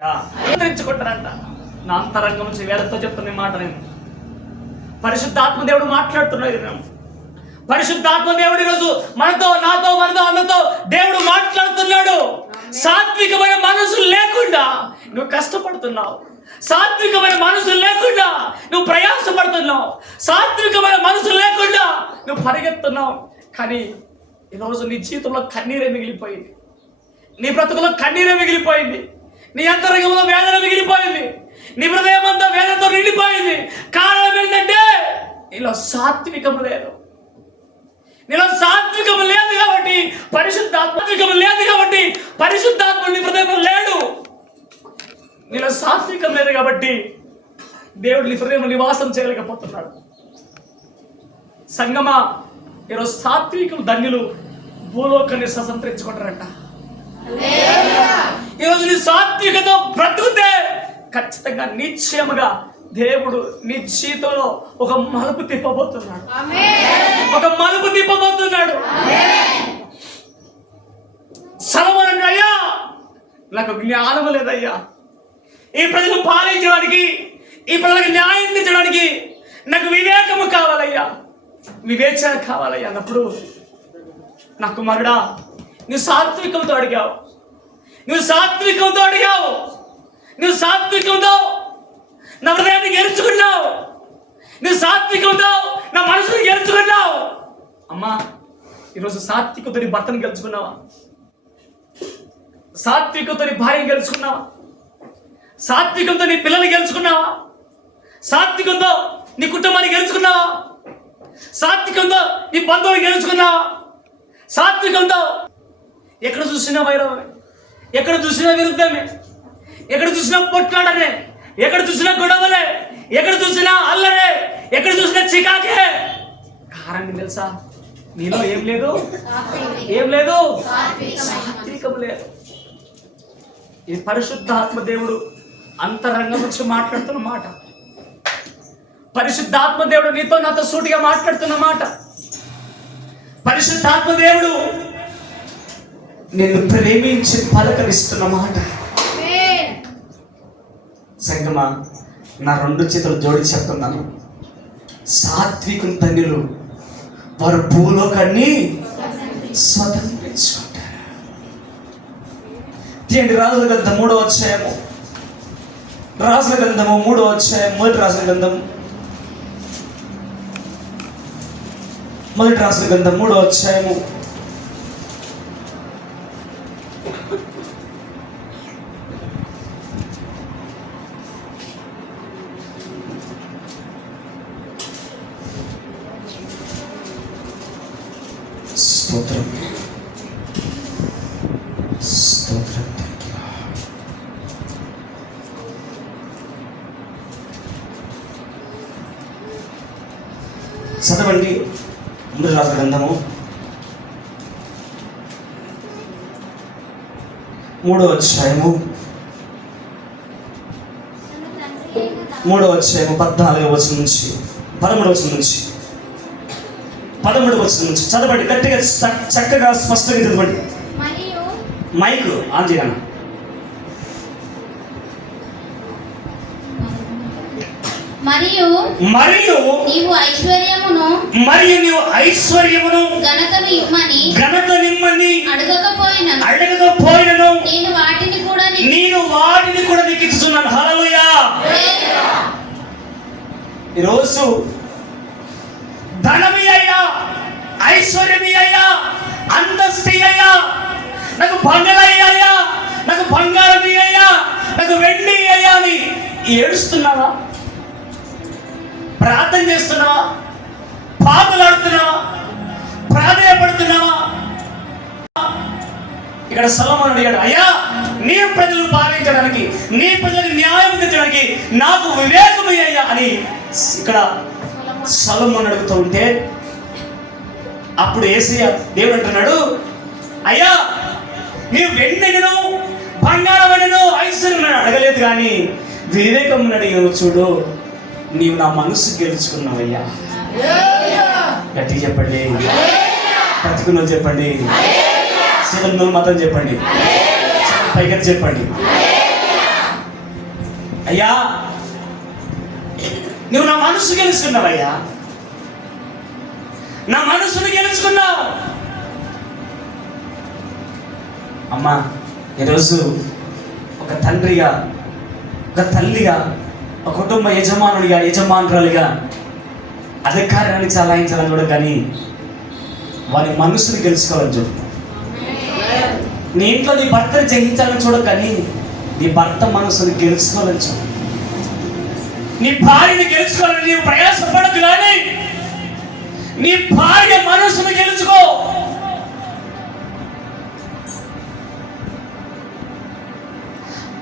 నియంత్రించుకుంటారంట. నా అంతరంగం నుంచి వేదతో చెప్తున్న మాట నేను పరిశుద్ధాత్మ దేవుడు మాట్లాడుతున్నాడు. పరిశుద్ధాత్మ దేవుడు ఈరోజు మనతో అందరితో దేవుడు మాట్లాడుతున్నాడు. సాత్వికమైన మనసు లేకుండా నువ్వు కష్టపడుతున్నావు, సాత్వికమైన మనసు లేకుండా నువ్వు ప్రయాసపడుతున్నావు, సాత్వికమైన మనసు లేకుండా నువ్వు పరిగెత్తున్నావు. కానీ ఈరోజు నీ జీవితంలో కన్నీరే మిగిలిపోయింది, నీ బ్రతుకులో కన్నీరే మిగిలిపోయింది, నీ అంతరంగంలో వేదన మిగిలిపోయింది, నీ హృదయం అంతా వేదనతో నిండిపోయింది. కారణం ఏంటంటే నీలో సాత్వికం లేదు. నీలో సాత్వికం లేదు కాబట్టి పరిశుద్ధాత్మ నీ హృదయం లేడు. నీలో సాత్వికం లేదు కాబట్టి దేవుడు నీ హృదయం నివాసం చేయలేకపోతున్నాడు. సంగమా, ఈరోజు సాత్వికులు ధన్యులు భూలోకాన్ని స్వతంత్రించుకుంటారంట. ఈరోజు నీ సాత్వికతో బ్రతుకుతే ఖచ్చితంగా నిశ్చయముగా దేవుడు నీ జీవితంలో ఒక మలుపు తిప్పబోతున్నాడు. సొలొమోను, అయ్యా నాకు జ్ఞానం లేదయ్యా, ఈ ప్రజలు పాలించడానికి, ఈ ప్రజలకు న్యాయం తీర్చడానికి నాకు వివేకము కావాలయ్యా, వివేచన కావాలయ్యా అన్నప్పుడు నా కుమారుడా, నువ్వు సాత్వికంతో అడిగావు, నువ్వు సాత్వికంతో నా హృదయాన్ని గెలుచుకున్నావు, నువ్వు సాత్వికంతో నా మనసుని గెలుచుకున్నావు. అమ్మా, ఈరోజు సాత్వికతో నీ భర్తను గెలుచుకున్నావా? సాత్వికంతో నీ భార్యను గెలుచుకున్నావా? సాత్వికంతో నీ పిల్లల్ని గెలుచుకున్నావా? సాత్వికంతో నీ కుటుంబాన్ని గెలుచుకున్నావా? సాత్వికంతో నీ బంధువుని గెలుచుకున్నావా? సాత్వికంతో ఎక్కడ చూసినా వైరవమే, ఎక్కడ చూసినా విరుద్ధమే, ఎక్కడ చూసినా పొట్లాడనే, ఎక్కడ చూసినా గొడవలే, ఎక్కడ చూసినా అల్లరే, ఎక్కడ చూసినా చికాకే. కారణం తెలుసా? నీలో ఏం లేదు, సాత్వికం లేదు. ఈ పరిశుద్ధాత్మ దేవుడు అంతరంగం నుంచి మాట్లాడుతున్న మాట, పరిశుద్ధాత్మ దేవుడు నీతో నాతో సూటిగా మాట్లాడుతున్న మాట, పరిశుద్ధాత్మ దేవుడు నిన్ను ప్రేమించి పలకరిస్తున్న మాట. సంగమా, నా రెండు చేతులు జోడించి చెప్తున్నాను, సాత్వికులు ధన్యులు, వారు భూలోకాన్ని స్వతంత్రించుకుంటారు. తీయండి రాజుల గ్రంథం 3వ అధ్యాయము, రాజుల గ్రంథము 3వ అధ్యాయం, మొదటి రాజుల గ్రంథం 3వ అధ్యాయము స్తోత్రం. చదవండి మొదటి రాజుల గ్రంథము 3వ అధ్యాయము 14వ వచనం నుంచి 13వ వచనం నుంచి చదవండి. గట్టిగా చక్కగా స్పష్టంగా చదవండి. మైక్ ఆన్ చేయను. మరియు నీవు ఐశ్వర్యమును ఘనత నిమ్మని అడగకపోయినను నేను వాటిని కూడా నీకు ఇస్తున్నాను. హల్లెలూయా. ఈరోజు ధనమి అయ్యా, ఐశ్వర్యమి అయ్యా, అంతస్తు అయ్యా, నాకు బంగాళ అయ్యా, నాకు బంగారం అయ్యా, నాకు వెండి అయ్యా అని ఏడుస్తున్నావా? ప్రార్థన చేస్తున్నావా? పాటలాడుతున్నావా? ప్రాధేయపడుతున్నావా? ఇక్కడ సొలొమోను అడిగాడు, అయ్యా నీ ప్రజలు పాలించడానికి, నీ ప్రజలకు న్యాయం తెచ్చడానికి నాకు వివేకము అయ్యా అని ఇక్కడ సొలొమోను అడుగుతూ ఉంటే, అప్పుడు యేసయ్య దేవుడు అంటున్నాడు, అయ్యా నీవు వెండిను బంగారమనను ఐశ్వర్యం అడగలేదు, కానీ వివేకం అడిగావు చూడు, నీవు నా మనసు గెలుచుకున్నావయ్యా. గట్టిగా చెప్పండి, బ్రతికున్న చెప్పండి, శివను మాత్రం చెప్పండి, పైగా చెప్పండి. అయ్యా నువ్వు నా మనసు గెలుచుకున్నావయ్యా, నా మనసును గెలుచుకున్నావు. అమ్మా ఈరోజు ఒక తండ్రిగా, ఒక తల్లిగా, ఒక కుటుంబ యజమానుడిగా, యజమానురాలుగా అధికారాన్ని చలాయించాలని చూడ, కానీ వారి మనసును గెలుచుకోవాలని చూడు. నీ ఇంట్లో నీ భర్తను జయించాలని చూడ, కానీ నీ భర్త మనసును గెలుచుకోవాలని చూడు. నీ భార్యని గెలుచుకోవాలని నీవు ప్రయాసపడదు, కానీ నీ భార్య మనసును గెలుచుకో.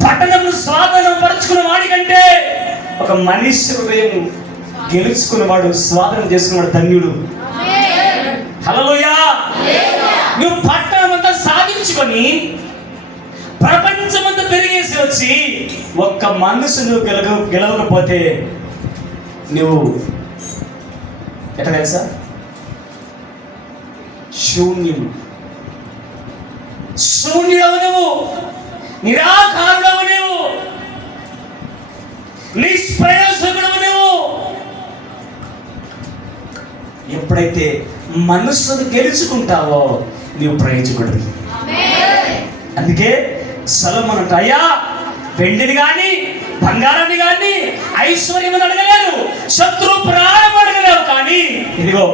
పట్టణంలో స్వాధీనం పరుచుకున్న వాడి కంటే ఒక మనిషి హృదయం గెలుచుకున్నవాడు, స్వాధీనం చేసుకున్నవాడు ధన్యుడు. హల్లెలూయా. నువ్వు పట్టణం అంతా సాధించుకొని ప్రపంచమంతా పెరిగేసి వచ్చి ఒక్క మనసును గెలవకపోతే నువ్వు ఎట్లా తెలుసా? శూన్యుడవు నువ్వు, నిరాకారుడవు నువ్వు, నిష్ప్రయోజకుడవు నువ్వు. ఎప్పుడైతే మనస్సును గెలుచుకుంటావో నీవు ప్రయోజకుడివి. అందుకే సొలొమోను అంట, అయ్యా వెండిని కానీ బంగారాన్ని కానీ ఐశ్వర్యం అడగలేరు, శత్రు ప్రాణం అడగలేవు, కానీ ఇదిగో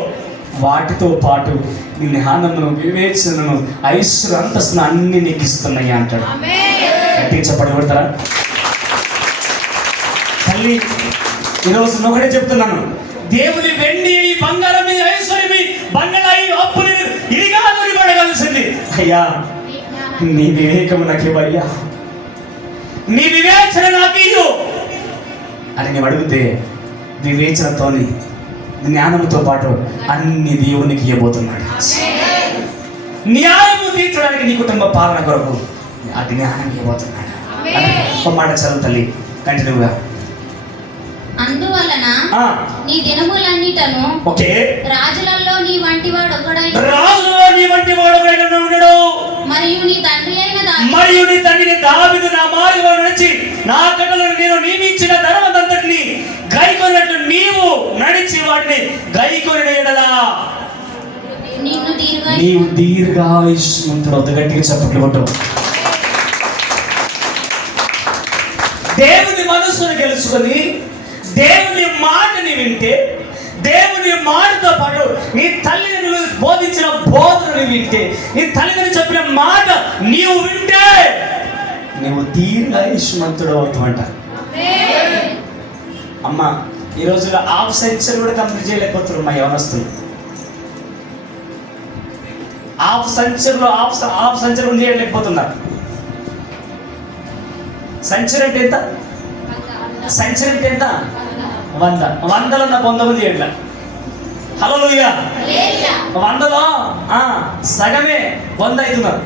వాటితో పాటు నీ జ్ఞానమును, వివేచనను, ఐశ్వర్య అంతస్తును అన్ని నీకు ఇస్తున్నాయి అంటాడు. గట్టిగా చెప్పండి కొడతారా? తల్లి ఈరోజు ఒకటే చెప్తున్నాను, దేవుని వెండి బంగారం ఐశ్వర్యం బంగాళ అప్పులు ఇదిగా పడగలిసింది. అయ్యా నీ వివేకము నాకు ఇవ్వయ్యా, నీ వివేచన నాకు ఇవ్వు అని నేను అడిగితే వివేచనతోని జ్ఞానంతో పాటు అన్ని దేవునికి ఇవ్వబోతున్నాడు. న్యాయము తీర్చడానికి నీ కుటుంబ పాలన కొరకు ఆ జ్ఞానం ఇవ్వబోతున్నాడు. ఒక మాట చదువు తల్లి కంటిన్యూగా. అందువలన నీ దినములన్నిటను రాజులలో నీ వంటి వాడు ఒకడైనను, మరియు నీ తండ్రి దావీదు నా మార్గంలో నడిచి నా కట్టలను నేను నియమించిన ధర్మమంతటిని గైకొన్నట్టు నీవు నడిచి వాటిని గైకొనిన యెడల నీవు దీర్ఘాయుష్మంతుడవు. గట్టిగా చప్పట్లు కొట్టు. దేవుని మనసును గెలుచుకొని దేవుని మాటని వింటే, దేవుని మాటతో పాటు నీ తల్లిదండ్రులు బోధించిన బోధనని వింటే, నీ తల్లిదండ్రులు చెప్పిన మాట నీవు వింటే నీవు దీర్ఘాయుష్మంతుడు అవుతావంట. అమ్మ ఈ రోజుల్లో హాఫ్ సెంచరీ కూడా కంప్లీట్ చేయలేకపోతున్నారు మా యవనస్తులు. హాఫ్ సెంచరీ కూడా చేయలేకపోతున్నారు. సెంచరీ అంటే ఎంత? సెంచరీ అంటే ఎంత? 100. 100లో 100 చేయట్ల. హల్లెలూయా. 100లో సగమే 100 అవుతున్నారు.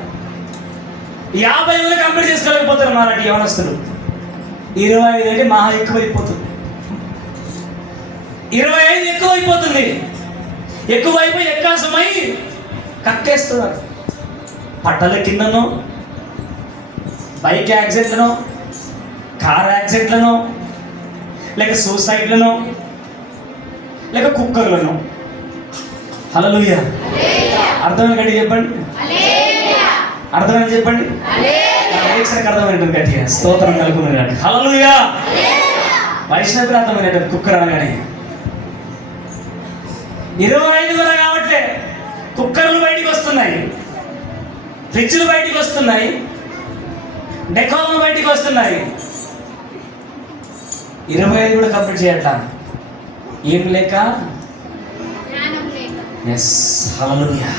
50 కంప్లీట్ చేసుకోలేకపోతారు మాలాంటి యవనస్తులు. 25 అంటే మహా ఎక్కువైపోతుంది. 25 ఎక్కువైపోతుంది. ఎక్కువైపోయి ఎక్కాసమై కక్కేస్తున్నారు. పట్టల కిందనో, బైక్ యాక్సిడెంట్లను, కార్ యాక్సిడెంట్లను, లేక సూసైడ్లను, లేక కుక్కర్లను. హల్లెలూయా. అర్థమైన గట్టి చెప్పండి, అర్థమైంది చెప్పండి. అర్థమైనట్టు గట్టిగా స్తోత్రం కలుగుతుంది గట్టి. హల్లెలూయా. వైష్ణవులు అర్థమైనట్టు కుక్కర్ అనగానే 25 వరకు కాబట్టే కుక్కర్లు బయటికి వస్తున్నాయి, ఫ్రిడ్జ్లు బయటికి వస్తున్నాయి, డెకాలు బయటికి వస్తున్నాయి. 25 కూడా కంప్లీట్ చేయట్లా. ఏం లేక? ఎస్, హల్లెలూయా.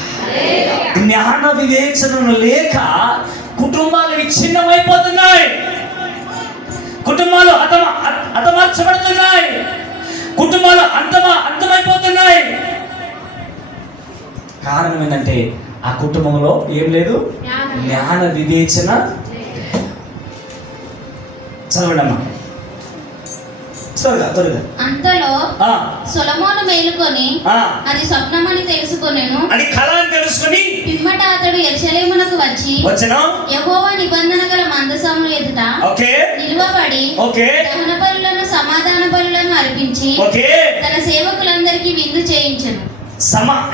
జ్ఞాన వివేచనలు లేక కుటుంబాలు విచ్ఛిన్నమైపోతున్నాయి, కుటుంబాలు హతమార్చబడుతున్నాయి, కుటుంబాలు అంతమైపోతున్నాయి. కారణం ఏంటంటే ఆ కుటుంబంలో ఏం లేదు? జ్ఞాన వివేచన. చదవడమ్మా త్వరగా. అంతలో సొలొమోను మేలుకొని అది స్వప్నమని తెలుసుకొనెను, అది కల అని తెలుసుకొని పిమ్మట అతడు యెరూషలేమునకు వచ్చి యెహోవా నిబంధన గల మందసమును ఎదుట నిలువబడి ఓకే దహన బలులను సమాధాన బలులను అర్పించి ఓకే తన సేవకులందరికీ విందు చేయించెను.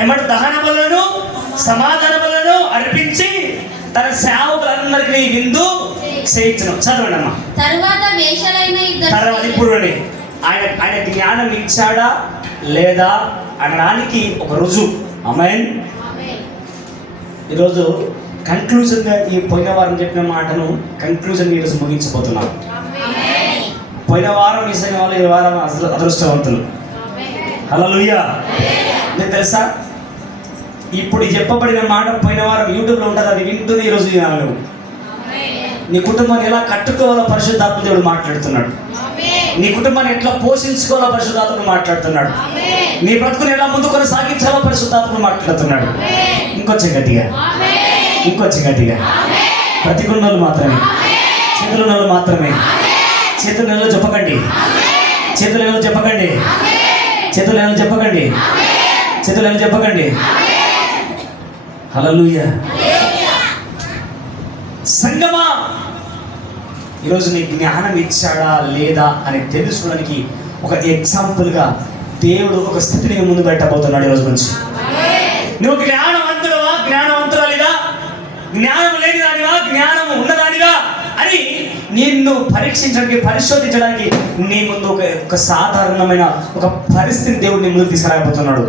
ఏమంటే దహన బలులను సమాధాన బలులను అర్పించి తన సేవకులందరికీ విందు చేయించను. చదవండి అమ్మా. తరువాత వేషలైన తర్వాత ఇద్దరు ఇప్పుడు ఆయన జ్ఞానం ఇచ్చాడా లేదా అనడానికి ఒక రుజువు. ఆమేన్. ఈరోజు కన్క్లూజన్గా ఈ పోయిన వారం చెప్పిన మాటను కన్క్లూజన్ ఈరోజు ముగించబోతున్నాను. పోయిన వారం మిస్ అయిన వాళ్ళు ఈ వారం అదృష్టవంతులు. హల్లెలూయా. మీకు తెలుసా, ఇప్పుడు చెప్పబడిన మాట పోయిన వారం యూట్యూబ్లో ఉంటుంది, అది వింటుంది ఈరోజు వినాలి. నీ కుటుంబాన్ని ఎలా కట్టుకోవాలో పరిశుద్ధాత్మ దేవుడు మాట్లాడుతున్నాడు. నీ కుటుంబాన్ని ఎట్లా పోషించుకోవాలో పరిశుద్ధాత్ముడు మాట్లాడుతున్నాడు. నీ బ్రతుకుని ఎలా ముందు కొనసాగించాలో పరిశుద్ధాత్ముడు మాట్లాడుతున్నాడు. ఇంకొంచెం గట్టిగా, ఇంకొంచెం గట్టిగా. బ్రతికున్నోళ్ళు మాత్రమే, చేతులు ఉన్నోళ్ళు మాత్రమే. చేతులు నెలలో చెప్పకండి, చేతులు నెలలో చెప్పకండి, చేతులు నెలలో చెప్పకండి, చేతులు నెలలో చెప్పకండి. హల్లెలూయా. సంగమా, ఈరోజు నీ జ్ఞానం ఇచ్చాడా లేదా అని తెలుసుకోవడానికి ఒక ఎగ్జాంపుల్గా దేవుడు ఒక స్థితిని ముందు పెట్టబోతున్నాడు ఈరోజు నుంచి. నువ్వు జ్ఞానవంతుడవా, జ్ఞానవంతురాలిగా, జ్ఞానం లేనిదానివా, జ్ఞానం ఉన్నదానివా అని నిన్ను పరీక్షించడానికి, పరిశోధించడానికి నీ ముందు ఒక సాధారణమైన ఒక పరిస్థితిని దేవుడు నీ ముందు తీసుకురాబోతున్నాడు.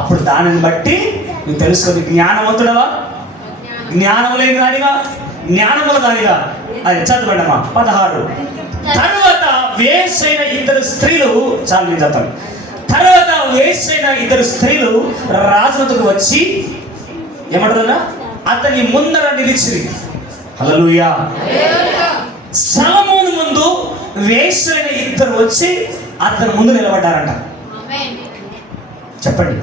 అప్పుడు దానిని బట్టి నువ్వు తెలుసుకొని జ్ఞానవంతుడవా, జ్ఞానం లేని దానిగా, జ్ఞానముల దానిగా. అది చదవండి అమ్మా. 16. తర్వాత వేసైన ఇద్దరు స్త్రీలు, చాలా నేను చదువుతాను. తర్వాత వేసైన ఇద్దరు స్త్రీలు రాజునకు వచ్చి ఏమంటారా, అతని ముందర నిలిచి. హల్లెలూయా. సొలొమోను ముందు వేసైన ఇద్దరు వచ్చి అతని ముందు నిలబడ్డారంట. చెప్పండి.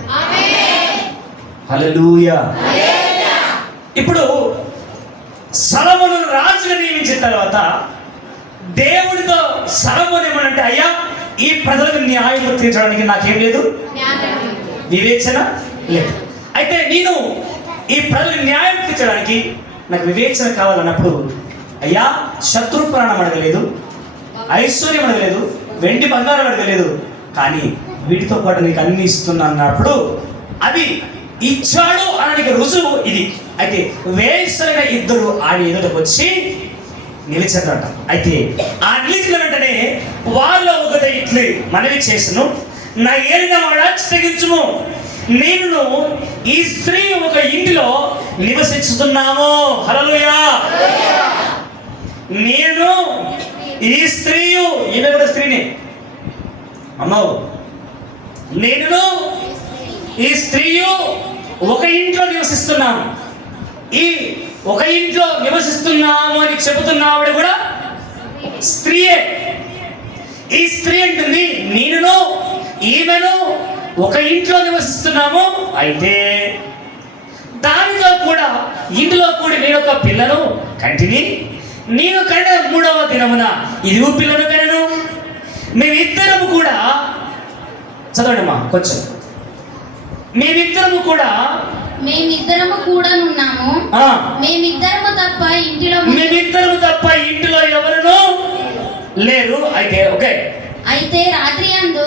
హల్లెలూయా. ఇప్పుడు సొలొమోను రాజుగా నియమించిన తర్వాత దేవుడితో సొలొమోను ఏమనంటే, అయ్యా ఈ ప్రజలకు న్యాయం తీర్చడానికి నాకేం లేదు, వివేచన లేదు. అయితే నేను ఈ ప్రజలకు న్యాయం తీర్చడానికి నాకు వివేచన కావాలన్నప్పుడు, అయ్యా శత్రు ప్రాణం అడగలేదు, ఐశ్వర్యం అడగలేదు, వెండి బంగారం అడగలేదు, కానీ వీటితో పాటు నీకు అన్ని ఇస్తున్నా అన్నప్పుడు అది ఇచ్చాడు అనడానికి రుజువు ఇది. అయితే వేసైన ఇద్దరు ఆయన ఎదుటకు వచ్చి నిలిచారట. అయితే ఆ నిలిచిన వెంటనే వాళ్ళు ఒకటి ఇట్లు మనవి చేసను, నా ఏలిన వాడా చిత్తగించుము, నేను ఈ స్త్రీ ఒక ఇంటిలో నివసిస్తున్నాము. హల్లెలూయా. నేను ఈ స్త్రీ, ఈమె కూడా స్త్రీని అమ్మో, నేను ఈ స్త్రీయు ఒక ఇంట్లో నివసిస్తున్నాము. ఈ ఒక ఇంట్లో నివసిస్తున్నాము అని చెబుతున్నావిడ కూడా స్త్రీయే. ఈ స్త్రీ అంటుంది, నేను ఈమెను ఒక ఇంట్లో నివసిస్తున్నాము. అయితే దానిలో కూడా ఇంటిలో కూడా నేను ఒక పిల్లను కంటిని. నేను కన్న 3వ దినమున ఇదిగో పిల్లను కనను. మేమిద్దరము కూడా, చదవండి అమ్మా కొంచెం. మేమిద్దరము కూడా ఉన్నాము. మేమిద్దరము తప్ప ఇంటిలో ఎవరునూ లేరు. అయితే ఓకే. అయితే రాత్రి యందు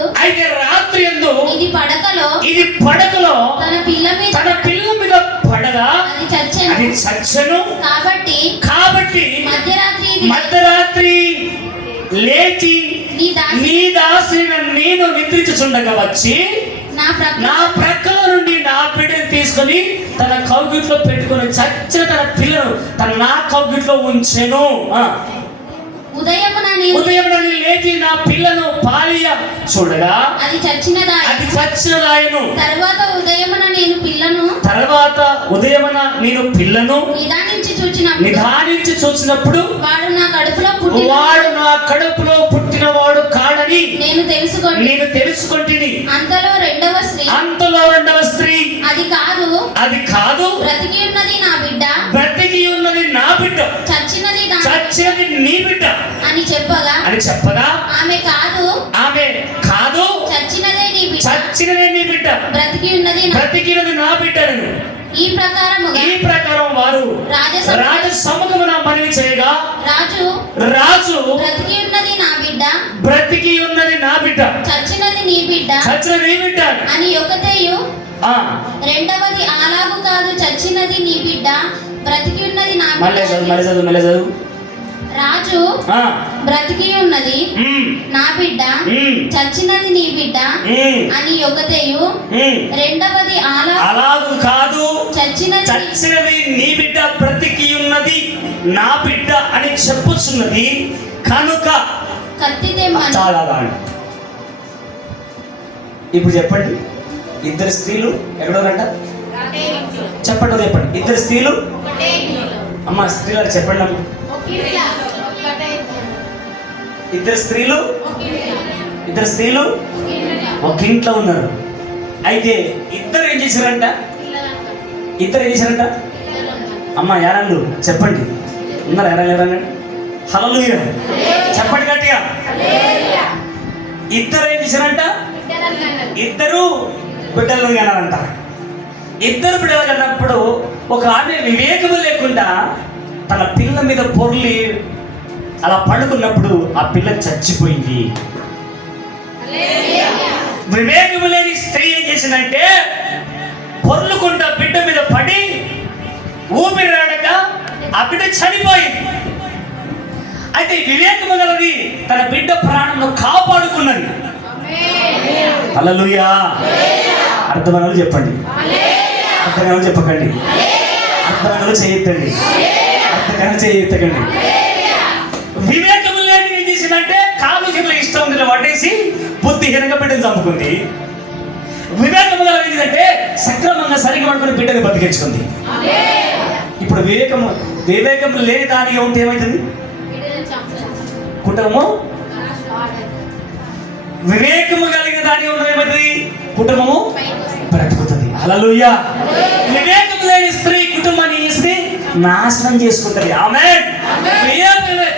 ఇది పడకలో తన పిల్ల మీద పడగా అది చచ్చెను. కాబట్టి మధ్యరాత్రి లేచి నీ దాసిని నేను నిద్రించుచుండగా వచ్చి నా ప్రక్కల నుండి నా బిడ్డను తీసుకొని తన కౌగిట్లో పెట్టుకొని చచ్చిన తన పిల్లను నా కౌగిట్లో ఉంచెను. ఉదయమున లేచి నా పిల్లను పాలియ చూడగా అది చచ్చినదాయను. తర్వాత ఉదయమున నేను పిల్లను నిదానించి చూచినప్పుడు వాడు నా కడుపులో పుట్టినవాడు కాడని నేను తెలుసుకొంటిని. అంతలో రెండవ స్త్రీ అది కాదు బ్రతికి ఉన్నది నా బిడ్డ చచ్చినది నీ బిడ్డ అని చెప్పగా ఆమె కాదు చచ్చినదే నీ బిడ్డ బ్రతికి ఉన్నది నా బిడ్డను. ఈ ప్రకారం వారు రాజసభ రాజ సముఖమున మనవి చేయగా రాజు బ్రతికి ఉన్నది నా బిడ్డ చచ్చినది నీ బిడ్డ అని ఒకతేయు రెండవది అలాగు కాదు చచ్చినది నీ బిడ్డ బ్రతికి ఉన్నది నా బిడ్డ రాజు బ్రతికి ఉన్నది నా బిడ్డ చచ్చినది నీ బిడ్డ అని ఒకతేయు రెండవది అలాగు కాదు చచ్చినది నీ బిడ్డ బ్రతికి ఉన్నది నా బిడ్డ అని చెప్పుచున్నది కనుక కత్తి తెమ్మని. చాలా ఇప్పుడు చెప్పండి, ఇద్దరు స్త్రీలు ఎక్కడోనంట చెప్పండి, ఇద్దరు స్త్రీలు అమ్మ స్త్రీలకు చెప్పండి అమ్మ. ఇద్దరు స్త్రీలు ఒక ఇంట్లో ఉన్నారు. అయితే ఇద్దరు ఏం చేశారంట అమ్మ యారాళ్ళు చెప్పండి, ఉన్నారు యారాళ్ళు హల్లెలూయా చెప్పండి గట్టిగా. ఇద్దరు ఏం చేశారంట? ఇద్దరు బిడ్డలు కన్నారంట. ఇద్దరు బిడ్డలు కన్నప్పుడు ఒక ఆమె వివేకము లేకుండా తన పిల్ల మీద పొర్లి అలా పడుకున్నప్పుడు ఆ పిల్ల చచ్చిపోయింది. వివేకము లేని స్త్రీ ఏం చేసిందంటే పొర్లుకుంటా బిడ్డ మీద పడి ఊపిరి రాడక ఆ బిడ్డ చనిపోయింది. అయితే వివేకము గలది తన బిడ్డ ప్రాణంలో కాపాడుకున్నది. హల్లెలూయా. అర్థమైన చెప్పండి, అర్థమైన చెప్పకండి, అర్థమైన చేయొద్దండి, అర్థమైన చేయొద్దకండి. వివేకము లేని ఏం చేసిందంటే కాలు చేతుల ఇష్టం ఉంది పట్టేసి బుద్ధిహీనంగా బిడ్డను చంపుకుంది. వివేకము గల ఏంటంటే సక్రమంగా సరిగా పడుకుని బిడ్డని బతికించుకుంది. ఇప్పుడు వివేకము లేని దానిగా ఉంటే ఏమవుతుంది? కుటుంబము వివేకము కలిగిన దానిగా ఉండదు ఏమవుతుంది? కుటుంబము బ్రతుకుతుంది. హల్లెలూయా. వివేకము లేని స్త్రీ కుటుంబాన్ని చేసి నాశనం చేసుకుంటుంది. ఆమేన్.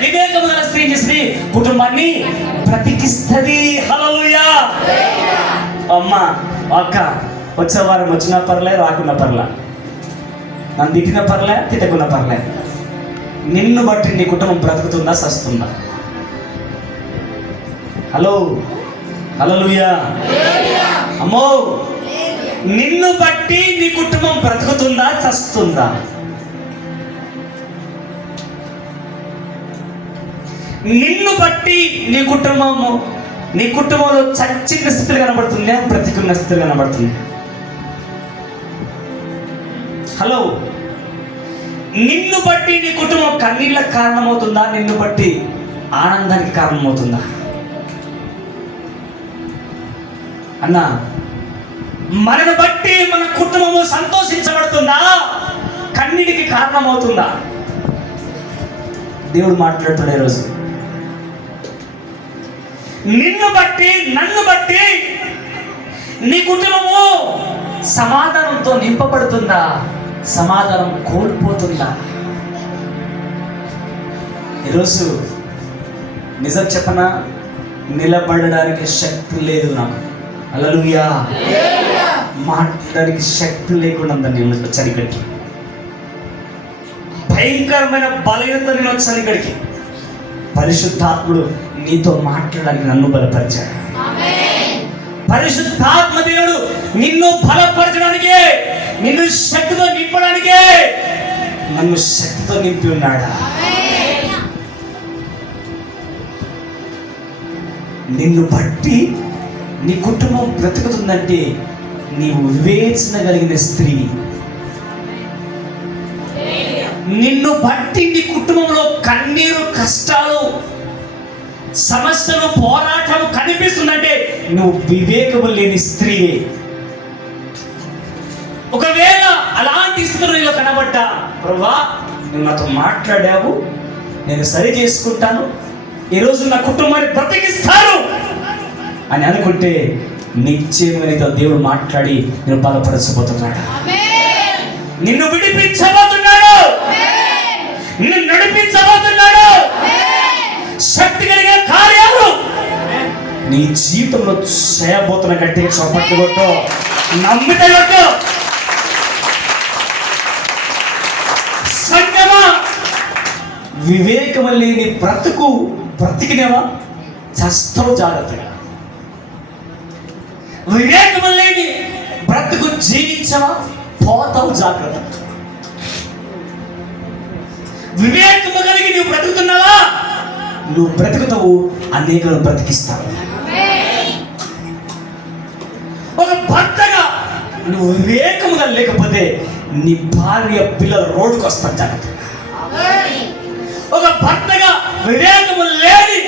వివేకము గల స్త్రీ చేసి కుటుంబాన్ని బ్రతికిస్తుంది. హల్లెలూయా. అమ్మ అక్క వచ్చే వారం వచ్చినా పర్లే, రాకున్నా పర్లే, నన్ను తిట్టిన పర్లే, తిట్టకున్నా పర్లే, నిన్ను బట్టి నీ కుటుంబం బ్రతుకుతుందా సస్తుందా? హలో హల్లెలూయా. అమ్మో నిన్ను బట్టి నీ కుటుంబం బ్రతుకుతుందా చస్తుందా? నిన్ను బట్టి నీ కుటుంబంలో చచ్చిన స్థితిలో కనబడుతుందా, బ్రతికున్న స్థితిలో కనబడుతుంది? హలో నిన్ను బట్టి నీ కుటుంబం కన్నీళ్ళకి కారణమవుతుందా, నిన్ను బట్టి ఆనందానికి కారణమవుతుందా? అన్నా మనను బట్టి మన కుటుంబము సంతోషించబడుతుందా, కన్నీటికి కారణమవుతుందా? దేవుడు మాట్లాడుతాడు ఈరోజు. నిన్ను బట్టి నన్ను బట్టి నీ కుటుంబము సమాధానంతో నింపబడుతుందా, సమాధానం కోల్పోతుందా? ఈరోజు నిజం చెప్పనా, నిలబడడానికి శక్తి లేదు నాకు. హల్లెలూయా. మాట్లాడడానికి శక్తి లేకుండా నేను వచ్చాను ఇక్కడికి. భయంకరమైన బలహీనత నేను వచ్చాను ఇక్కడికి. పరిశుద్ధాత్ముడు నీతో మాట్లాడడానికి నన్ను బలపరిచాడు. పరిశుద్ధాత్మ దేవుడు నిన్ను బలపరచడానికే, నిన్ను శక్తితో నింపడానికే నన్ను శక్తితో నింపి ఉన్నాడా? నిన్ను బట్టి నీ కుటుంబం బ్రతుకుతుందంటే నీవు వివేచన కలిగిన స్త్రీ. నిన్ను బట్టి నీ కుటుంబంలో కన్నీరు, కష్టాలు, సమస్యలు, పోరాటం కనిపిస్తుందంటే నువ్వు వివేకము లేని స్త్రీవే. ఒకవేళ అలాంటి స్థితిలో నీలో కనబడ్డా, ప్రభువా నువ్వు నాతో మాట్లాడావు, నేను సరి చేసుకుంటాను, ఈరోజు నా కుటుంబాన్ని బ్రతికిస్తాను అని అనుకుంటే నిశ్చయంగా నీతో దేవుడు మాట్లాడి నేను బలపరచబోతున్నాడు, నిన్ను విడిపించబోతున్నాడు, నిన్ను నడిపించబోతున్నాడు. శక్తి కలిగిన కార్యాలు నీ జీవితంలో చేయబోతున్న గట్టిగా చప్పట్లు కొట్టు, నమ్మితే కొట్టు. వివేకము లేని బ్రతికినేవా చస్తావు జాగ్రత్తగా. వివేకము లేని బ్రతుకు జీవించవా పోతావు జాగ్రత్త. వివేకము కలిగి నువ్వు బ్రతుకుతున్నావా, నువ్వు బ్రతుకుతావు, అనేకలను బ్రతికిస్తావు. ఒక భర్తగా నువ్వు వివేకముగా లేకపోతే నీ భార్య పిల్లలు రోడ్డుకు వస్తారు జాగ్రత్త. ఒక భర్తగా వివేకము లేని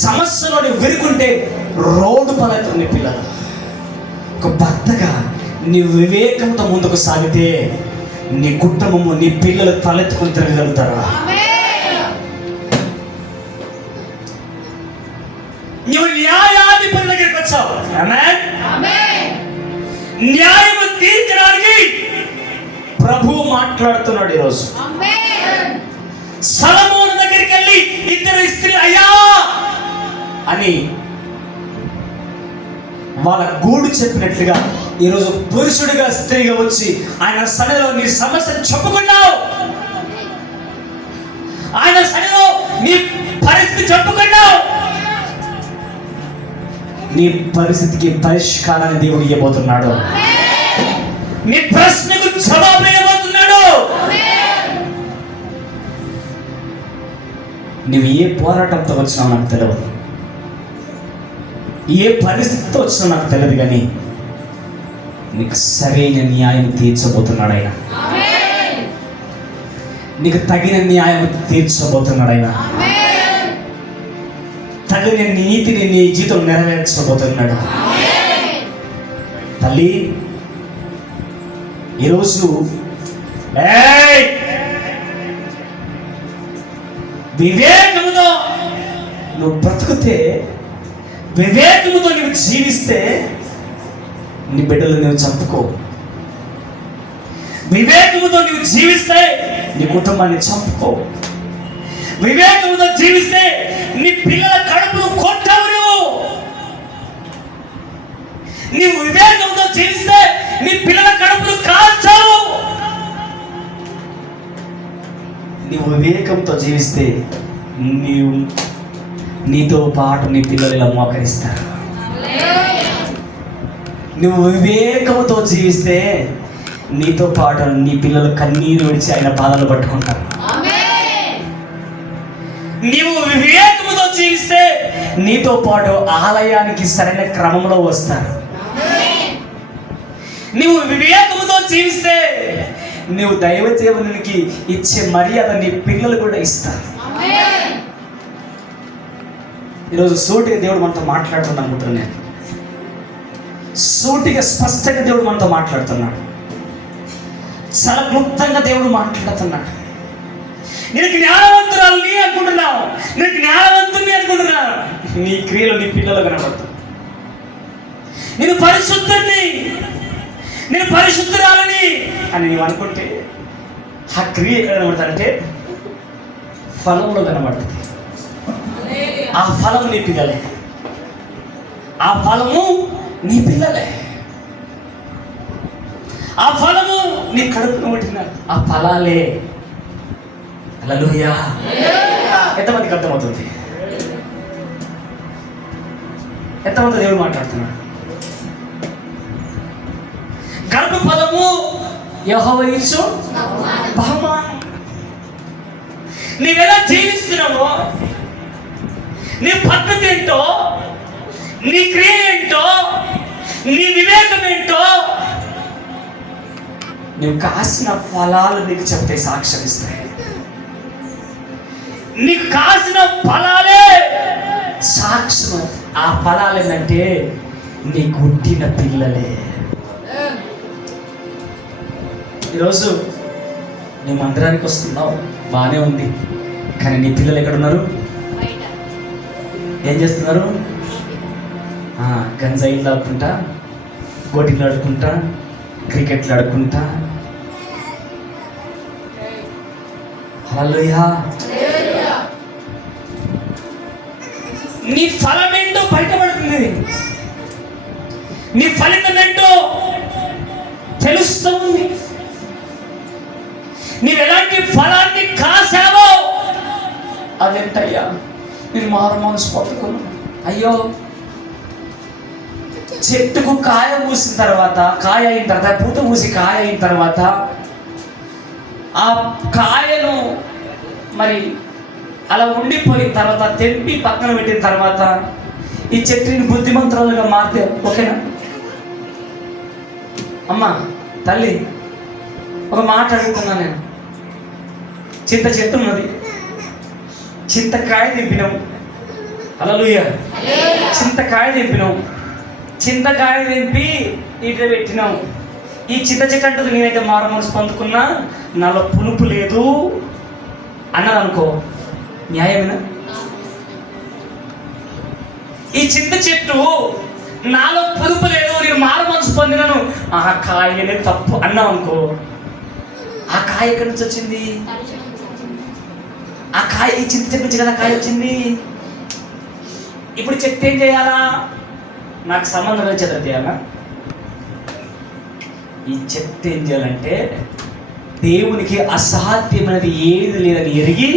సమస్యలో విరుకుంటే రోడ్డు పాలవుతారు నీ పిల్లలు. ఒక భర్తగా నీ వివేకంతో ముందుకు సాగితే నీ కుటుంబము, నీ పిల్లలు తలెత్తుకుని తిరగలుగుతారు. నువ్వు న్యాయాధిపతి దగ్గరికి వచ్చావు. న్యాయము తీర్చడానికి ప్రభువు మాట్లాడుతున్నాడు ఈరోజు. సొలొమోను దగ్గరికి వెళ్ళి ఇద్దరు స్త్రీలు అయ్యా అని వాళ్ళ గూడు చెప్పినట్లుగా ఈరోజు పురుషుడిగా స్త్రీగా వచ్చి ఆయన సన్నిధిలో నీ సమస్యను చెప్పుకున్నావు. ఆయన సన్నిధిలో నీ పరిస్థితి చెప్పుకున్నావు. నీ పరిస్థితికి పరిష్కారాన్ని దేవుడు ఇవ్వబోతున్నాడు. నీ ప్రశ్నకు జవాబు ఇవ్వబోతున్నాడు. నువ్వు ఏ పోరాటంతో వచ్చినావు నాకు తెలియదు, ఏ పరిస్థితితో వచ్చినావు నాకు తెలియదు, కానీ నీకు సరైన న్యాయం తీర్చబోతున్నాడు ఆయన. నీకు తగిన న్యాయం తీర్చబోతున్నాడు ఆయన. తగిన నీతిని నీ జీవితం నెరవేర్చబోతున్నాడు. తల్లి, ఈరోజు వివేకముతో నువ్వు బ్రతుకుతే, వివేకముతో నువ్వు జీవిస్తే నీ బిడ్డలు నువ్వు చంపుకో. వివేకముతో నువ్వు జీవిస్తే నీ కుటుంబాన్ని చంపుకో. వివేకముతో జీవిస్తే నీ పిల్లల కడుపును కొట్టవు. నీవు వివేకంతో జీవిస్తే నీ పిల్లల కడుపును కాల్చావు. నీవు వివేకంతో జీవిస్తే నీతో పాటు నీ పిల్లలు ఇలా మోకరిస్తారు. నువ్వు వివేకముతో జీవిస్తే నీతో పాటు నీ పిల్లలు కన్నీరు విడిచి ఆయన పాదాలు పట్టుకుంటారు. నీవు వివేకముతో జీవిస్తే నీతో పాటు ఆలయానికి సరైన క్రమంలో వస్తారు. నీవు వివేకముతో జీవిస్తే నీవు దైవదేవునికి ఇచ్చే మర్యాద నీ పిల్లలు కూడా ఇస్తారు. ఈరోజు సూటిగా దేవుడు మనతో మాట్లాడుతున్నాను అనుకుంటున్నాను. సూటిగా స్పష్టంగా దేవుడు మనతో మాట్లాడుతున్నాడు. చాలా క్లుప్తంగా దేవుడు మాట్లాడుతున్నాడు. నేను జ్ఞానవంతురాలని అనుకుంటున్నావు, నేను జ్ఞానవంతుని అనుకుంటున్నాను. నీ క్రియలు నీ పిల్లలు కనబడుతుంది. నేను పరిశుద్ధుని, నేను పరిశుద్ధురాలని అని నీవు అనుకుంటే ఆ క్రియ ఎక్కడ కనబడుతుందంటే ఫలంలో కనబడుతుంది. ఆ ఫలం నీ పిల్లలే, ఆ ఫలము నీ పిల్లలే, ఆ ఫలము నీ కడుపును పట్టిన ఆ ఫలాలే. హల్లెలూయా. ఎంతమందికి అర్థమవుతుంది? ఎంతమంది దేవుడు మాట్లాడుతున్నాడు? గర్భ ఫలము యెహోవా ఇచ్చు బహుమానం. నీవెలా జీవిస్తున్నావో, నీ పద్ధతి ఏంటో, నీ క్రియ ఏంటో, నీ వివేకం ఏంటో, నువ్వు కాసిన ఫలాలు నీకు చెప్తే సాక్ష్యం ఇస్తాయి. నీకు కాసిన ఫలాలే సాక్ష్యం. ఆ ఫలాలు ఏంటంటే నీకు పుట్టిన పిల్లలే. ఈరోజు నువ్వు మందిరానికి వస్తున్నావు, బాగానే ఉంది, కానీ నీ పిల్లలు ఎక్కడున్నారు? ఏం చేస్తున్నారు? గంజాయిలు ఆడుకుంటా, గోటిలు ఆడుకుంటా, క్రికెట్లు ఆడుకుంటా. హల్లెలూయా. నీ ఫలం ఏంటో బయటపడుతుంది, నీ ఫలితం ఏంటో తెలుస్తుంది. నీవు ఎలాంటి ఫలాన్ని కాసావో అదేంటయ్యా నేను మారు మనసు పొందుకున్నాను. అయ్యో, చెట్టుకు కాయ పూసిన తర్వాత, కాయ అయిన తర్వాత, పూత పూసి కాయ అయిన తర్వాత ఆ కాయను మరి అలా ఉండిపోయిన తర్వాత తెంపి పక్కన పెట్టిన తర్వాత ఈ చెట్టుని బుద్ధిమంతురాలుగా మారితే ఓకేనా? అమ్మా తల్లి, ఒక మాట అడుగుతున్నా నేను. చింత చెట్టు ఉన్నది, చింతకాయ తెంపినాం. హల్లెలూయా. చింతకాయ తెంపినాం, చింతకాయ తెంపి ఇట్లా పెట్టినాం. ఈ చింత చెట్టు అంటుంది నేనైతే మారు మనసు పొందుకున్నా, నాలో పులుపు లేదు అన్నది అనుకో, న్యాయమేనా? ఈ చింత చెట్టు నాలో పులుపు లేదు, నేను మారు మనసు పొందినాను, ఆ కాయనే తప్పు అన్నావు అనుకో, ఆ కాయ ఎక్కడి నుంచి వచ్చింది? ఆ కాయ ఈ చింత చెట్టు నుంచి కదా కాయ వచ్చింది. ఇప్పుడు చెట్టు ఏం చేయాలా? నాకు సంబంధం లేదు, చెత్త చేయాలా? ఈ చెట్టు ఏం చేయాలంటే దేవునికి అసాధ్యమైనది ఏది లేదని ఎరిగి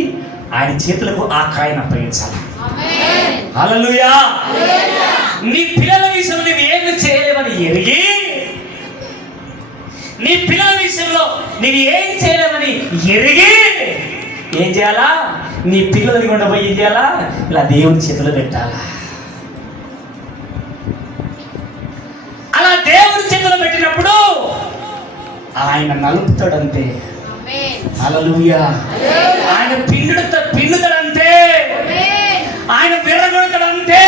ఆయన చేతులకు ఆ కాయను అప్పగించాలి. హల్లెలూయా. నీ పిల్లల విషయంలో నువ్వు ఏమి చేయలేవని ఎరిగి, నీ పిల్లల విషయంలో నువ్వు ఏం చేయలేవని ఎరిగి ఏం చేయాలా? నీ పిల్లలని కూడా పోయి ఏం చేయాలా? ఇలా దేవుని చేతిలో పెట్టాలా. అలా దేవుని చేతిలో పెట్టినప్పుడు ఆయన నలుపుతాడంతే. హల్లెలూయా. ఆయన పిండుతాడంతే, ఆయన విర్రగొడతాడంతే,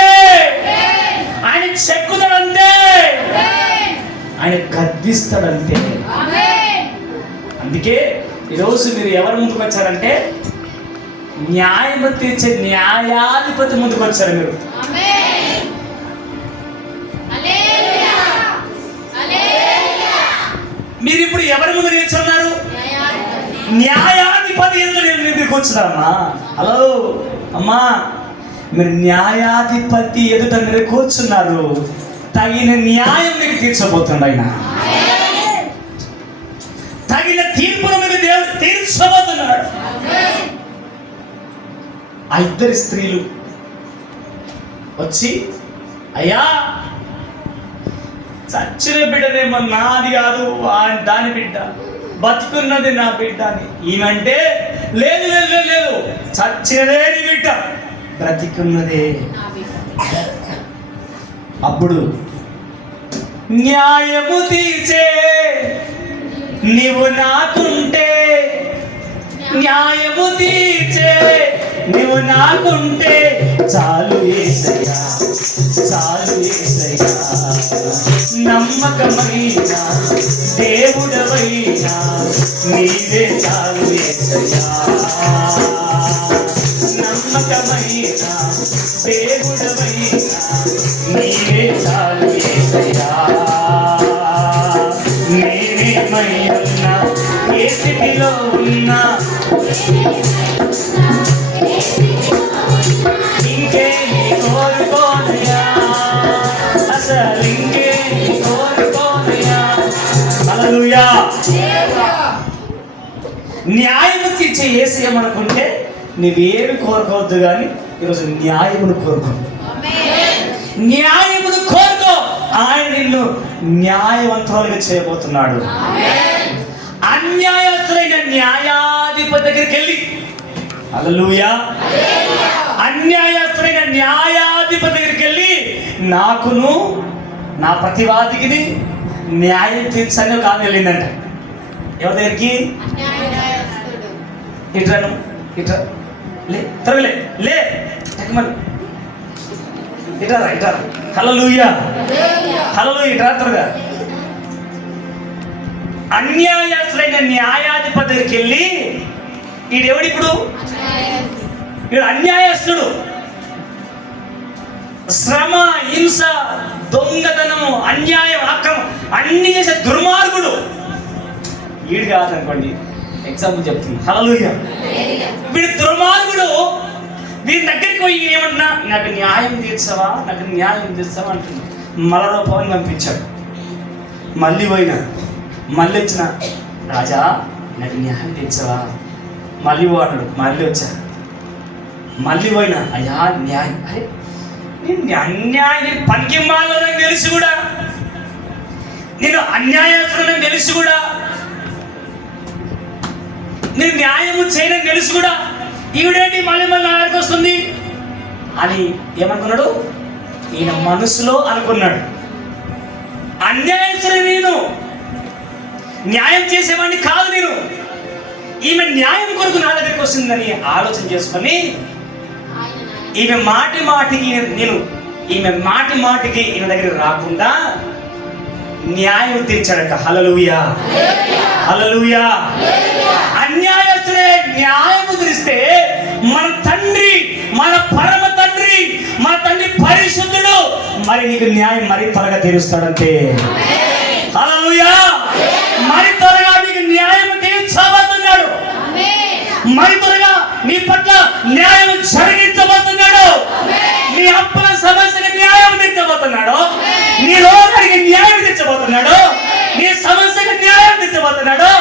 ఆయన చెక్కుతాడంతే, ఆయన గద్దిస్తాడంతే. అందుకే ఈరోజు మీరు ఎవరి ముందుకు వచ్చారంటే న్యాయం తీర్చే న్యాయాధిపతి ముందుకు వచ్చారు మీరు. మీరు ఇప్పుడు ఎవరి ముందు నిల్చున్నారు? న్యాయాధిపతి ఎందుకు మీరు కూర్చున్నారమ్మా? హలో అమ్మా, మీరు న్యాయాధిపతి ఎదుట మీరు కూర్చున్నారు. తగిన న్యాయం మీకు తీర్చబోతుంది ఆయన. తగిన తీర్పును మీకు దేవుడు తీర్చబోతున్నాడు. ఆ ఇద్దరి స్త్రీలు వచ్చి, అయ్యా చచ్చిన బిడ్డనేమో నాది కాదు, దాని బిడ్డ, బతుకున్నది నా బిడ్డ అని. ఈమెంటే లేదు లేదు లేదు, చచ్చినదే నీ బిడ్డ, బ్రతికున్నదే. అప్పుడు న్యాయము తీర్చే నీవు నాకుంటే, న్యాయము తీర్చే నీవు నాకుంటే చాలు యేసయ్యా, చాలు యేసయ్యా. నమ్మకమైన దేవుడవైనా నీవే చాలు యేసయ్యా. నమ్మకమైన దేవుడవైనా నీవే చాలు యేసయ్యా. నేనేమై ఉన్నా, ఏ స్థితిలో ఉన్నా, ఇంకేమి కోరుకోనయ్యా, అసలు ఇంకేమి కోరుకోనయ్యా. హల్లెలూయా. న్యాయము తీర్చే యేసయ్య అనుకుంటే నువ్వేమి కోరుకోవద్దు, కానీ ఈరోజు న్యాయమును కోరుకో. న్యాయమును కోరుకో, ఆయన నిన్ను న్యాయవంతులుగా చేయబోతున్నాడు. అన్యాయస్తులైన న్యాయాధిపతి దగ్గరికి వెళ్ళి, హల్లెలూయా, అన్యాయస్తులైన న్యాయాధిపతి దగ్గరికి వెళ్ళి నాకును నా ప్రతివాదికి న్యాయం తీర్చని కాదు వెళ్ళిందంట. ఎవరి దగ్గరికి? ఇట్రాను, ఇట్రా, లే త్వరలే, లే ఎక్కమని, ఇట్రా ఇట్రా. హల్లెలూయా, హల్లెలూయా. ఇట్రా త్వరగా. అన్యాయస్తులైన న్యాయాధిపతి దగ్గరికి వెళ్ళి, ఈడెవడు ఇప్పుడు? ఈడు అన్యాయస్తుడు. శ్రమ, హింస, దొంగతనము, అన్యాయం, అక్రమం అన్ని చేసే దుర్మార్గుడు. వీడు కాదనుకోండి, ఎగ్జాంపుల్ చెప్తుంది. హల్లెలూయా. వీడు దుర్మార్గుడు. వీరి దగ్గరికి పోయి ఏమన్నా, నాకు న్యాయం తీర్చవా, నాకు న్యాయం తీర్చవా అంటుంది. మల రూపాన్ని పంపించాడు. మళ్ళీ పోయినా, మళ్ళీ వచ్చిన, రాజా నాకు న్యాయం తీర్చవా, మళ్ళీ వాడు, మళ్ళీ వచ్చా. మళ్ళీ పోయినా, అయ్యా న్యాయం, అరే నేను అన్యాయం పనికి మాలని తెలిసి కూడా, నేను అన్యాయస్తులని తెలిసి కూడా, నేను న్యాయము చేయనని తెలిసి కూడా ఈవిడేంటి మళ్ళీ మళ్ళీ నా దగ్గరికి వస్తుంది అని ఏమనుకున్నాడు? ఈయన మనసులో అనుకున్నాడు, అన్యాయస్తుని నేను, న్యాయం చేసేవాడిని కాదు నేను, ఈమె న్యాయం కొరకు నా దగ్గరికి వస్తుందని ఆలోచన చేసుకొని ఈమె మాటి మాటికి ఈయన దగ్గరికి రాకుండా న్యాయం తీర్చాడట. హల్లెలూయా, హల్లెలూయా. అన్యాయస్తుడే న్యాయం తీరిస్తే మన తండ్రి, మన పరమ తండ్రి, మన తండ్రి పరిశుద్ధుడు, మరి నీకు న్యాయం మరి త్వరగా తీరుస్తాడంతే. హల్లెలూయా. మరి త్వరగా నీకు న్యాయం తీర్చబోతున్నాడు, మరి త్వరగా నీ పట్ల న్యాయం జరిగించబోతున్నాడు, నీ అప్పుల సమస్యకి న్యాయం తీర్చబోతున్నాడు, నీ రోగానికి న్యాయం తీర్చబోతున్నాడు, నీ సమస్యకి న్యాయం తీర్చబోతున్నాడు,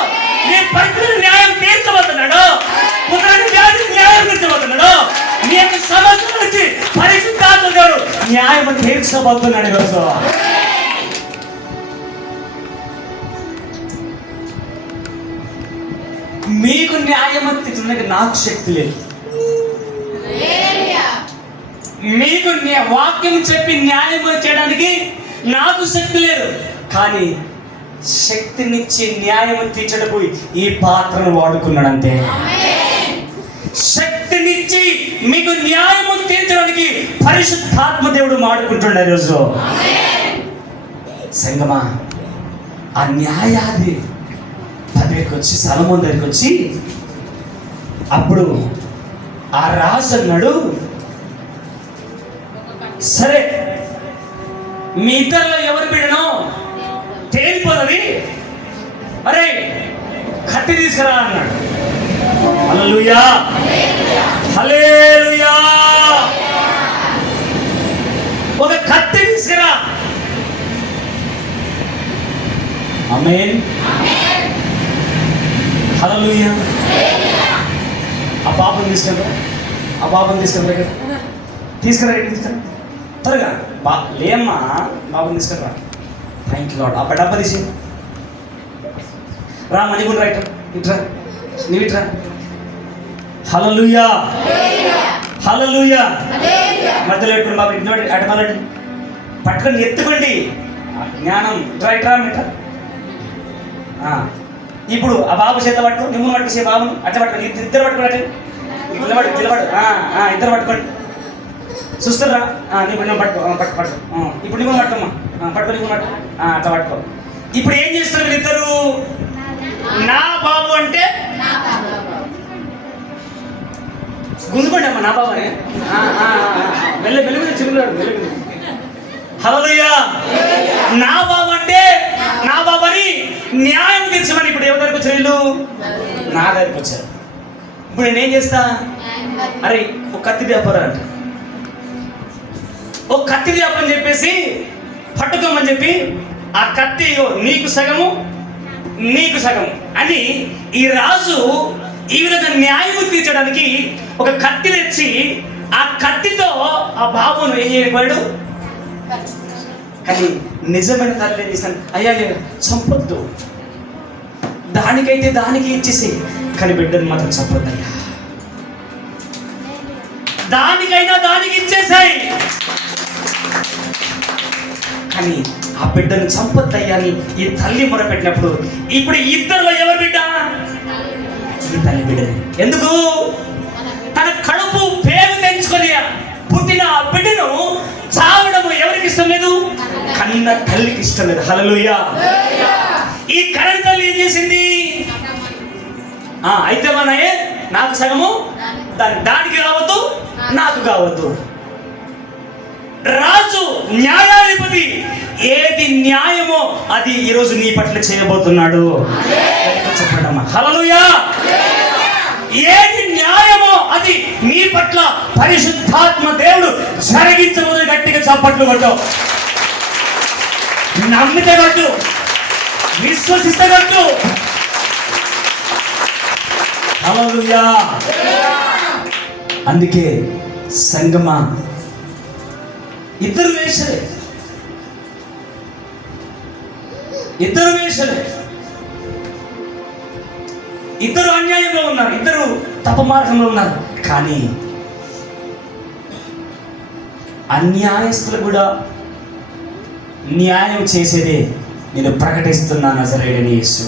నీ పరిస్థితికి న్యాయం తీర్చబోతున్నాడు, కుదరని వ్యాధికి న్యాయం తీర్చబోతున్నాడు, నీ యొక్క సమస్య నుంచి పరిశుద్ధాత్మ దేవుడు న్యాయం తీర్చబోతున్నాడు. ఈరోజు మీకు న్యాయం తీర్చడానికి నాకు శక్తి లేదు, మీకు వాక్యం చెప్పి న్యాయం చేయడానికి నాకు శక్తి లేదు, కానీ శక్తినిచ్చి న్యాయం తీర్చడానికి ఈ పాత్రను వాడుకున్నాడు అంతే. శక్తినిచ్చి మీకు న్యాయం తీర్చడానికి పరిశుద్ధాత్మ దేవుడు వాడుకుంటున్నాడు ఈరోజు. సంగమా, ఆ న్యాయాది దగ్గరికి వచ్చి, సొలొమోను దగ్గరికి వచ్చి, అప్పుడు ఆ రాజు అన్నాడు, సరే మీ ఇద్దరిలో ఎవరు బిడ్డనో తేలిపోతుంది, అరే కత్తి తీసుకురా అన్నాడు. హల్లెలూయా, హల్లెలూయా. ఒక కత్తి తీసుకురా. ఆమేన్, హల్లెలూయా. ఆ పాపను తీసుకురా, ఆ పాపను తీసుకురా, తీసుకురా త్వరగా. లేమ్మా, బాబుని తీసుకురా. Thank you lord. ఆ డబ్బా తీసి రా, మణిగుండు రైట్, ఇట్రా, నీవు ఇట్రా. హల్లెలూయా, హల్లెలూయా. మధ్యలో పెట్టుకుని బాబు ఇటు అటు మళ్ళీ పట్టుకొని ఎత్తుకోండి. జ్ఞానం ఇట్రా, ఇట్రా, ఇట్రా. ఇప్పుడు ఆ బాబు చేత పట్టుకో, నిమ్ము పట్టుకొచ్చే బాబును అట్లా పట్టుకోండి, ఇద్దరు పట్టుకోండి, నిలబడు, ఇద్దరు పట్టుకోండి. చూస్తారా? నేను పట్టుకో, పట్టుకో. ఇప్పుడు నిమ్ము పట్టుకోమ్మా, పట్టుకో, నిమ్ము పట్టుకో, అట్లా పట్టుకో. ఇప్పుడు ఏం చేస్తారు వీళ్ళిద్దరు? నా బాబు అంటే గుంజుకోండి అమ్మా, నా బాబు అని మెల్ల మెలుగు చిరుగాడు మెలుగు. హల్లెలూయా. నా బాబు అంటే నా బాబు అని న్యాయం తీర్చమని ఇప్పుడు ఎవరి దగ్గరికి వచ్చారు? వీళ్ళు నా దగ్గరికి వచ్చారు. ఇప్పుడు నేనేం చేస్తా? అరే ఒక కత్తి వ్యాపారం అంట, ఒక కత్తి వ్యాపారం చెప్పేసి పట్టుకోమని చెప్పి, ఆ కత్తి నీకు సగము నీకు సగము అని ఈ రాజు ఈ విధంగా న్యాయం తీర్చడానికి ఒక కత్తి తెచ్చి, ఆ కత్తితో ఆ బాబును ఏం చేయకపోయాడు. కానీ నిజమైన తల్లి ఏం చేశాను, అయ్యా చంపొద్దు, దానికైతే దానికి ఇచ్చేసి, కానీ బిడ్డను మాత్రం చంపొద్దు అయ్యా, దానికైనా దానికి ఇచ్చేసాయి, కానీ ఆ బిడ్డను చంపొద్దయ్యా అని ఈ తల్లి మొరపెట్టినప్పుడు, ఇప్పుడు ఇద్దరిలో ఎవరు బిడ్డ? ఈ తల్లి బిడ్డని. ఎందుకు? తన కడుపు పేరు తెంచుకొని పుట్టిన ఆ బిడ్డను చావడము ఎవరికి ఇష్టం లేదు? కన్న తల్లికి ఇష్టం లేదు. హల్లెలూయా. ఈ కన్న తల్లి ఏం చేసింది? అయితే మనయే నాకు సగము, దానికి కావద్దు, నాకు కావద్దు. రాజు న్యాయాధిపతి ఏది న్యాయమో అది ఈరోజు నీ పట్ల చేయబోతున్నాడు. చెప్పండమ్మా హల్లెలూయా. ఏది న్యాయమో అది నీ పట్ల పరిశుద్ధాత్మ దేవుడు జరిగించబోతున్న. గట్టిగా చప్పట్లు కొట్టు, నమ్మితే కొట్టు, విశ్వసిస్తే కొట్టు. హల్లెలూయా. అందుకే సంగమా, ఇద్దరు వేషలే, ఇద్దరు వేషలే, ఇద్దరు అన్యాయంలో ఉన్నారు, ఇద్దరు తపమార్గంలో ఉన్నారు. కానీ అన్యాయస్తులు కూడా న్యాయం చేసేదే నేను ప్రకటిస్తున్నా నజరేయుడైన యేసు.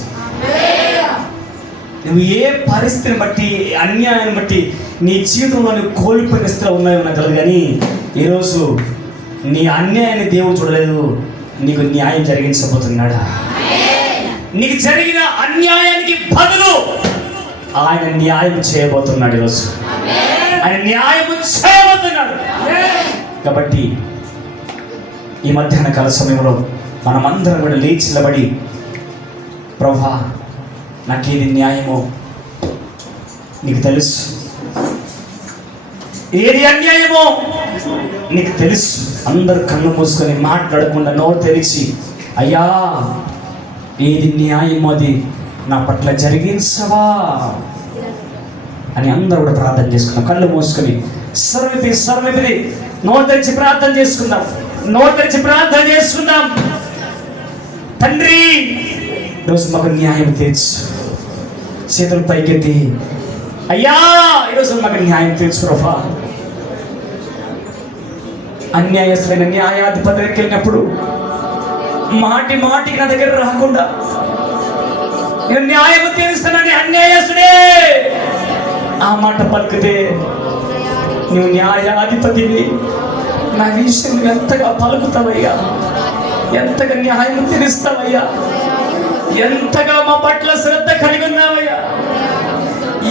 నువ్వు ఏ పరిస్థితిని బట్టి, అన్యాయాన్ని బట్టి నీ జీవితంలో నువ్వు కోల్పోయిన స్థితిలో ఉన్నాయో నాకు తెలియదు, కానీ ఈరోజు నీ అన్యాయాన్ని దేవుడు చూడలేదు, నీకు న్యాయం జరిగించబోతున్నాడు. నీకు జరిగిన అన్యాయానికి బదులు ఆయన న్యాయం చేయబోతున్నాడు. ఈరోజు ఆయన న్యాయం చేయబోతున్నాడు. కాబట్టి ఈ మధ్యాహ్న కాల సమయంలో మనమందరం కూడా లేచి నిలబడి, ప్రభువా నాకేది న్యాయమో నీకు తెలుసు, ఏది అన్యాయమో నీకు తెలుసు. అందరు కన్ను మూసుకొని మాట్లాడకుండా నోరు తెరిచి, అయ్యా ఏది న్యాయమో అది నా పట్ల జరిగించవా అని అందరూ కూడా ప్రార్థన చేసుకుందాం. కళ్ళు మూసుకొని సర్వవిధి నోరు తెరిచి ప్రార్థన చేసుకుందాం. నోరు తెరిచి ప్రార్థన చేసుకుందాం. తండ్రి, ఈరోజు మాకు న్యాయం తీర్చు. చేతులు పైకెత్తి, అయ్యా ఈరోజు మాకు న్యాయం తీర్చు ప్రభా. అన్యాయస్తులైన న్యాయాధిపతి దగ్గరికి వెళ్ళినప్పుడు మాటికి నా దగ్గర రాకుండా, నేను న్యాయం తీరుస్తానని అన్యాయస్తుడే ఆ మాట పలికితే, నువ్వు న్యాయాధిపతివి, నా విషయం ఎంతగా పలుకుతావయ్యా, ఎంతగా న్యాయం తీరుస్తావయ్యా, ఎంతగా మా పట్ల శ్రద్ధ కలిగి ఉన్నావయ్యా,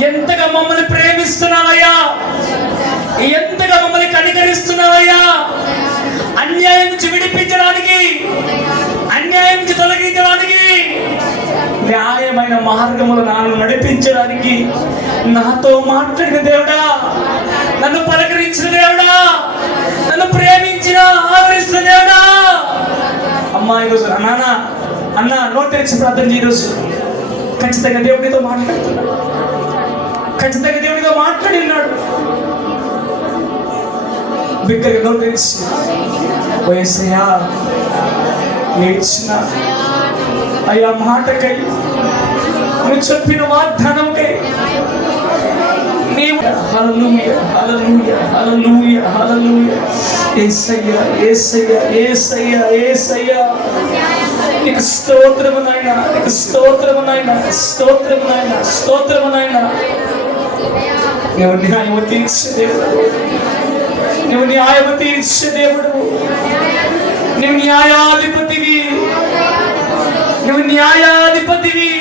ఎంతగా మమ్మల్ని ప్రేమిస్తున్నావయ్యా, ఎంతగా మమ్మల్ని కనికరిస్తున్నావయ్యా. అన్యాయం నుంచి విడిపించడానికి, అన్యాయం నుంచి తొలగించడానికి, న్యాయమైన మార్గములు నన్ను నడిపించడానికి నాతో మాట్లాడిన దేవుడా, నన్ను పలకరించిన దేవుడా, నన్ను ప్రేమించిన ఆదరిస్తున్న దేవుడా. అమ్మా ఈరోజు అన్న నోరు తెరిచి ప్రార్థన చేయ. ఈరోజు ఖచ్చితంగా దేవుడితో మాట్లాడుతున్నాడు, ఖచ్చితంగా దేవుడితో మాట్లాడినాడు. బిగ్గరగా నోరు తెరిచి, వయసయ్యా నేర్చిన అయ్యా మాటకై, నువ్వు చెప్పిన వాగ్దానంకై నీవు హల్లెలూయా హల్లెలూయా హల్లెలూయా హల్లెలూయా. యేసయ్యా యేసయ్యా యేసయ్యా యేసయ్యా, నీకు స్తోత్రము నాయనా, నీకు స్తోత్రము నాయనా, స్తోత్రము నాయనా, స్తోత్రము నాయనా. నువ్వు న్యాయము తీర్చే దేవుడు, నువ్వు న్యాయము తీర్చే దేవుడు, నువ్వు న్యాయాధిపతివి, నువ్వు న్యాయాధిపతివి,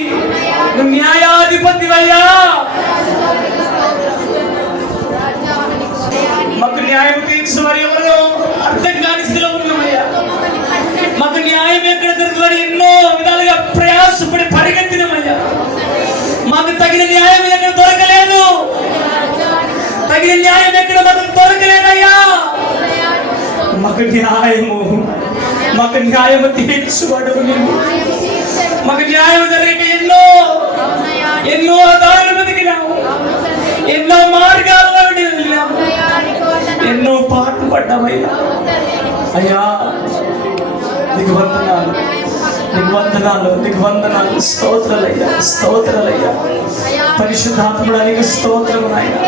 నువ్వు న్యాయాధిపతివయ్యా. మాకు న్యాయం తీర్చు వారు ఎవరో అర్థం కాని స్థితిలో ఉన్నామయ్యా. మాకు న్యాయం ఎక్కడ దొరుకుతుంది ఎన్నో విధాలుగా ప్రయాసపడి పరిగెత్తినమయ్యా. మాకు తగిన న్యాయం ఎక్కడ దొరకలేదు, తగిన న్యాయం ఎక్కడ మాకు దొరకలేదయ్యా. మాకు న్యాయము తీర్చువాడు నీవు. మాకు న్యాయం జరిగక ఎన్నో దారులు బతికినాము, ఎన్నో మార్గాల్లో వెళ్ళాము, ఎన్నో పాటలు పడ్డామయ్యా. అయ్యా నీకు వందనాలు, నీకు వందనాలు, నీకు వందనాలు. స్తోత్రాలయ్యా, స్తోత్రాలయ్యా. పరిశుద్ధాత్ముడా నీకు స్తోత్రము నాయనా.